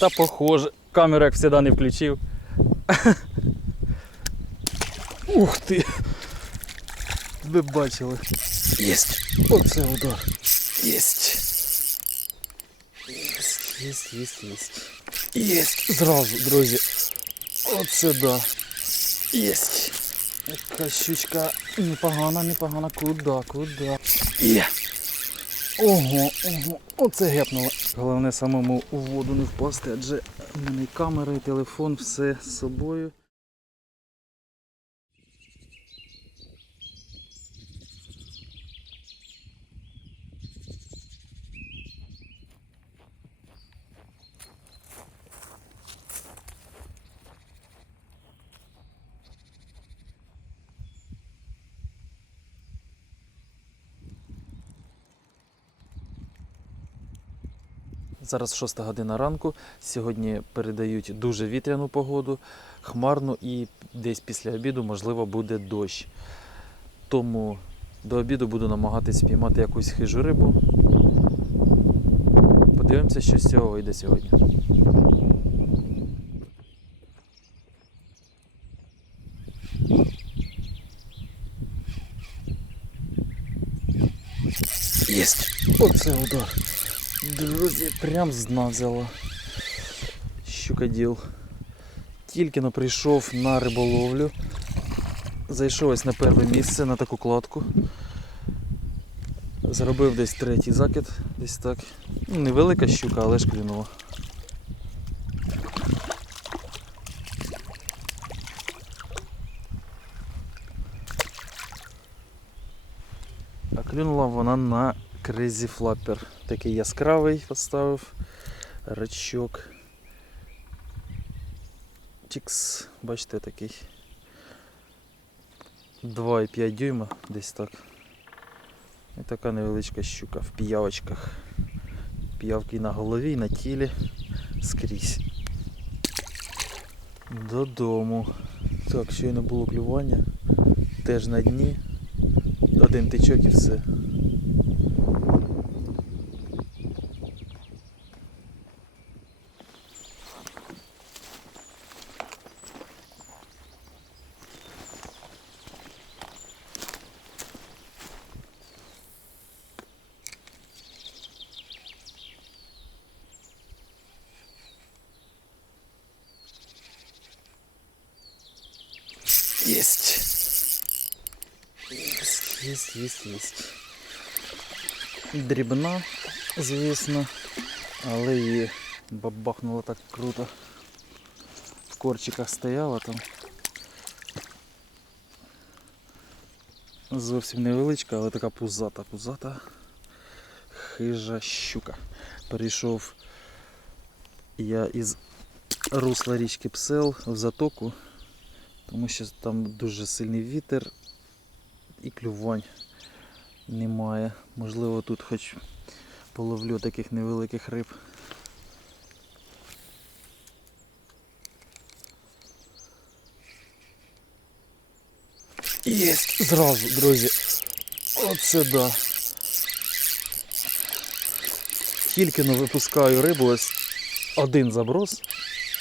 Та похоже. Камеру, як завжди, не включив. Ух ти! Ви бачили. Єсть! Оце удар. Єсть! Єсть, єсть, єсть, єсть. Єсть! Зразу, друзі. Оце да. Єсть! Яка щучка непогана, непогана. Куда, куда? Є! Ого, ого, оце гепнуло. Головне самому у воду не впасти, адже в мене камера, і телефон, все з собою. Зараз 6 година ранку. Сьогодні передають дуже вітряну погоду, хмарну і десь після обіду, можливо, буде дощ. Тому до обіду буду намагатись спіймати якусь хижу рибу. Подивимося, що з цього вийде сьогодні. Єсть! Оце удар. Друзі, прям з дна взяла. Щукоділ. Тільки но прийшов на риболовлю. Зайшов ось на перше місце на таку кладку. Зробив десь третій закид, десь так. Ну, невелика щука, але ж клюнула. А клюнула вона на Crazy Flapper. Такий яскравий поставив рачок. Чікс, бачите, такий 2,5 дюйма, десь так. І така невеличка щука в піявочках. Піявки і на голові, і на тілі скрізь. Додому. Так, щойно було клювання. Теж на дні. Один тичок і все. Есть. Есть, есть, есть, есть. Дрібна, звісно, але її бабахнуло так круто. В корчиках стояла там. Зовсім невеличка, але така пузата, пузата. Хижа щука. Перейшов я із русла річки Псел в затоку Тому що там дуже сильний вітер і клювань немає. Можливо, тут хоч половлю таких невеликих риб. Єсть! Зразу, друзі. Оце да. Тільки но випускаю рибу, ось один заброс,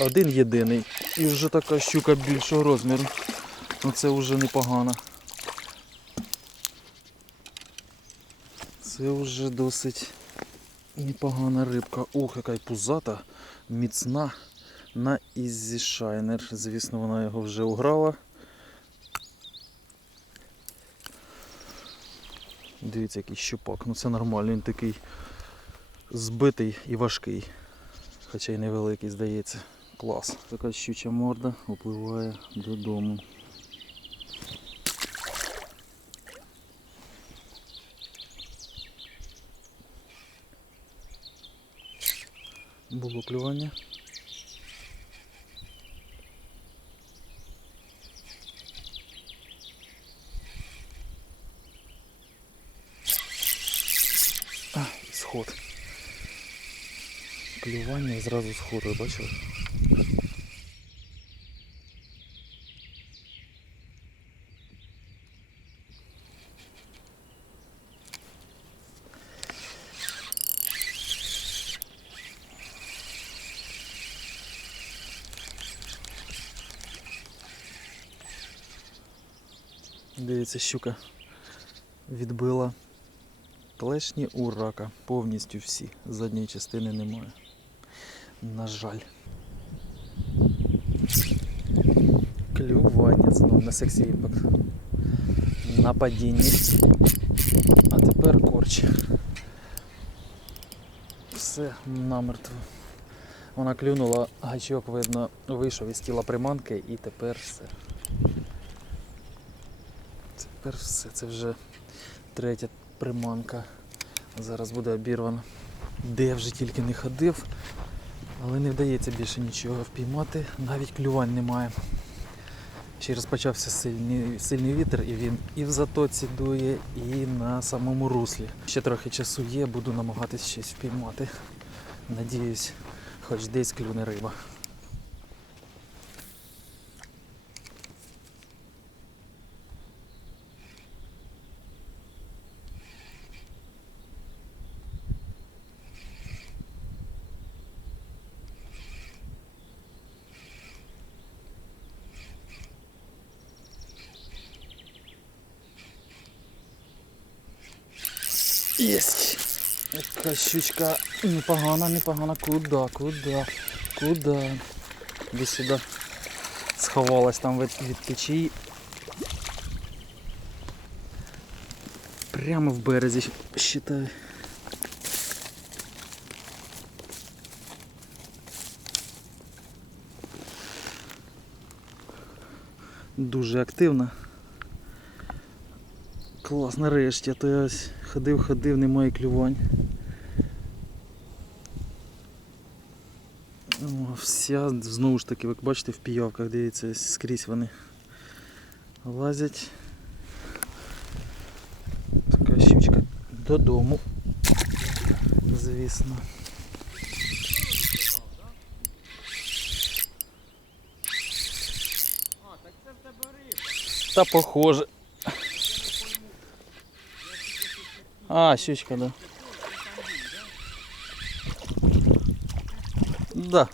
один єдиний. І вже така щука більшого розміру. Ну це вже непогано. Це вже досить непогана рибка. Ух, яка пузата, міцна на Easy Shiner. Звісно, вона його вже уграла. Дивіться, який щупак. Ну це нормально, він такий збитий і важкий. Хоча й невеликий, здається. Клас. Така щуча морда випливає додому. Було клювання. А, сход. Клювання і зразу сход, ви бачили? Дивіться, щука відбила клешні у рака. Повністю всі. Задньої частини немає. На жаль. Клювання знову на сексі імпакт. На падінні. А тепер корч. Все намертво. Вона клюнула, гачок, видно, вийшов із тіла приманки і тепер все. Тепер все. Це вже третя приманка. Зараз буде обірвана. Де вже тільки не ходив, але не вдається більше нічого впіймати, навіть клювань немає. Ще розпочався сильний, сильний вітер, і він і в затоці дує, і на самому руслі. Ще трохи часу є, буду намагатись щось впіймати. Надіюсь, хоч десь клюне риба. Єсть! Яка щучка непогана, непогана. Куда, куда, куда? Іди сюди. Сховалась там від, від течії. Прямо в березі, считай. Дуже активна. Клас, нарешті, а то ось ходив, ходив, немає клювань. Вся знову ж таки, ви бачите, в піявках, дивіться, скрізь вони лазять. Така щучка додому. Звісно. Та похоже. А, щучка, да. Да.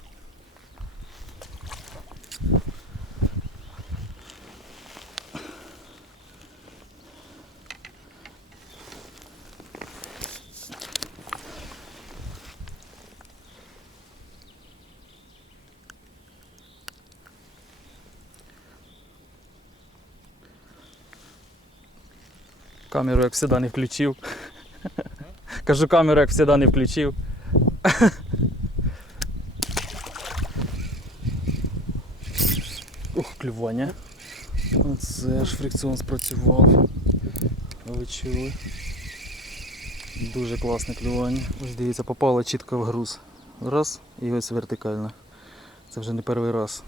Камеру, як завжди, не включив. Кажу, камеру, як завжди, не включив. Ух, клювання. Оце ж фрикціон спрацював. Ви чули? Дуже класне клювання. Ось дивіться, попало чітко в груз. Раз і ось вертикально. Це вже не перший раз.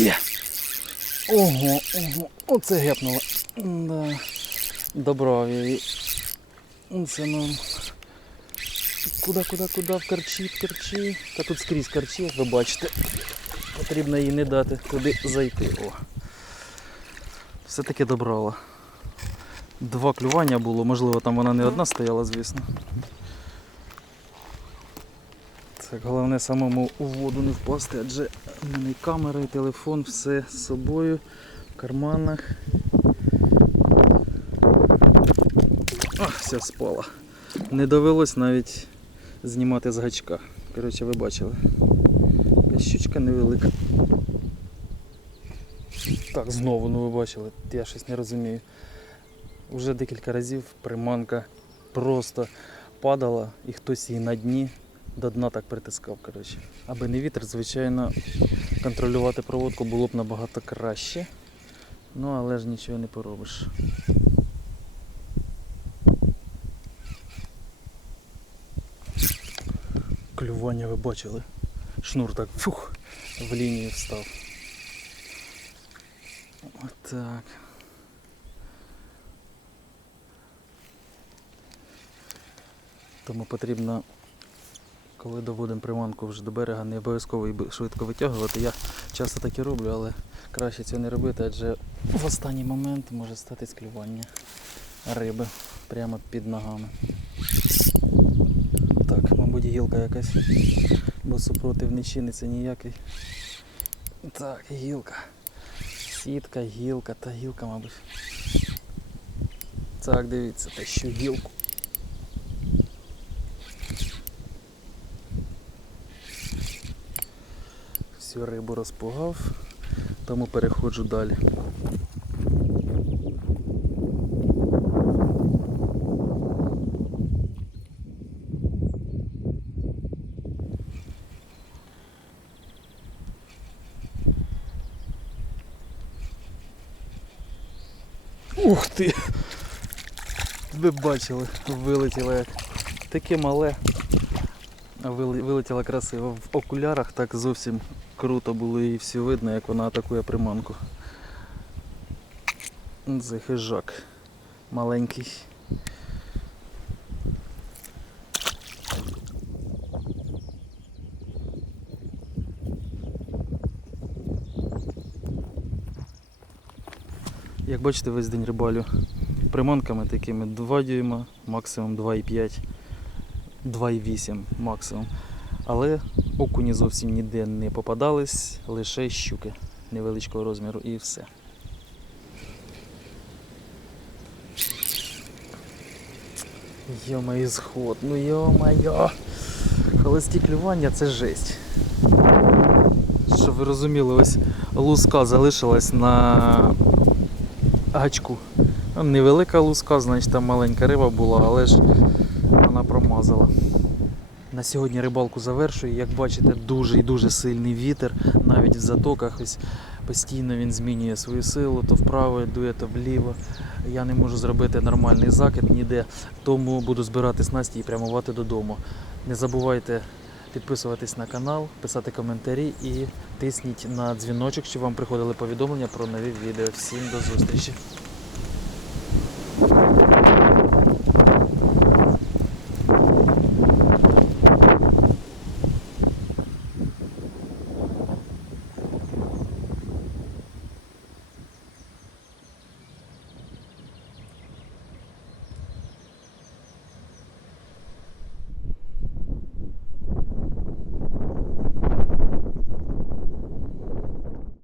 Є. Ого, ого, оце гепнуло. Да. Добрав я її. Це нам. Куда, куда, куда, в карчі, в карчі. Та тут скрізь карчі, як ви бачите. Потрібно їй не дати туди зайти. О. Все-таки добрала. Два клювання було, можливо там вона не одна стояла, звісно. Так, головне самому у воду не впасти, адже в мене і камера, і телефон, все з собою, в карманах. Ах, все спала. Не довелось навіть знімати з гачка. Коротше, ви бачили. Щучка невелика. Так, знову, ну ви бачили, я щось не розумію. Уже декілька разів приманка просто падала і хтось її на дні до дна так притискав. Коротше. Аби не вітер, звичайно, контролювати проводку було б набагато краще. Ну але ж нічого не поробиш. Клювання ви бачили. Шнур так фух, в лінію встав. Отак. Тому потрібно, коли доводимо приманку вже до берега, не обов'язково її швидко витягувати. Я часто так і роблю, але краще цього не робити, адже в останній момент може стати склювання риби прямо під ногами. Так, мабуть, гілка якась бо супротив не чиниться ніякий. Так, гілка. Сітка, гілка та гілка, мабуть. Так, дивіться, та що гілку. Всю рибу розпугав, тому переходжу далі. Ух ти! Ви бачили, вилетіло як. Таке мале. А Вилетіла красиво. В окулярах так зовсім круто було і все видно, як вона атакує приманку. Це хижак. Маленький. Як бачите, весь день рибалю приманками такими 2 дюйма, максимум 2,5, 2,8 максимум. Але окуні зовсім ніде не попадались, лише щуки невеличкого розміру і все. Йо-моє, сход, ну йо-моє. Холості клювання це жесть. Щоб ви розуміли, ось луска залишилась на гачку. Невелика луска, значить там маленька риба була, але ж вона промазала. На сьогодні рибалку завершую. Як бачите, дуже і дуже сильний вітер, навіть в затоках. Ось постійно він змінює свою силу, то вправо дує, то вліво. Я не можу зробити нормальний закид ніде, тому буду збирати снасті і прямувати додому. Не забувайте підписуватись на канал, писати коментарі і тисніть на дзвіночок, щоб вам приходили повідомлення про нові відео. Всім до зустрічі!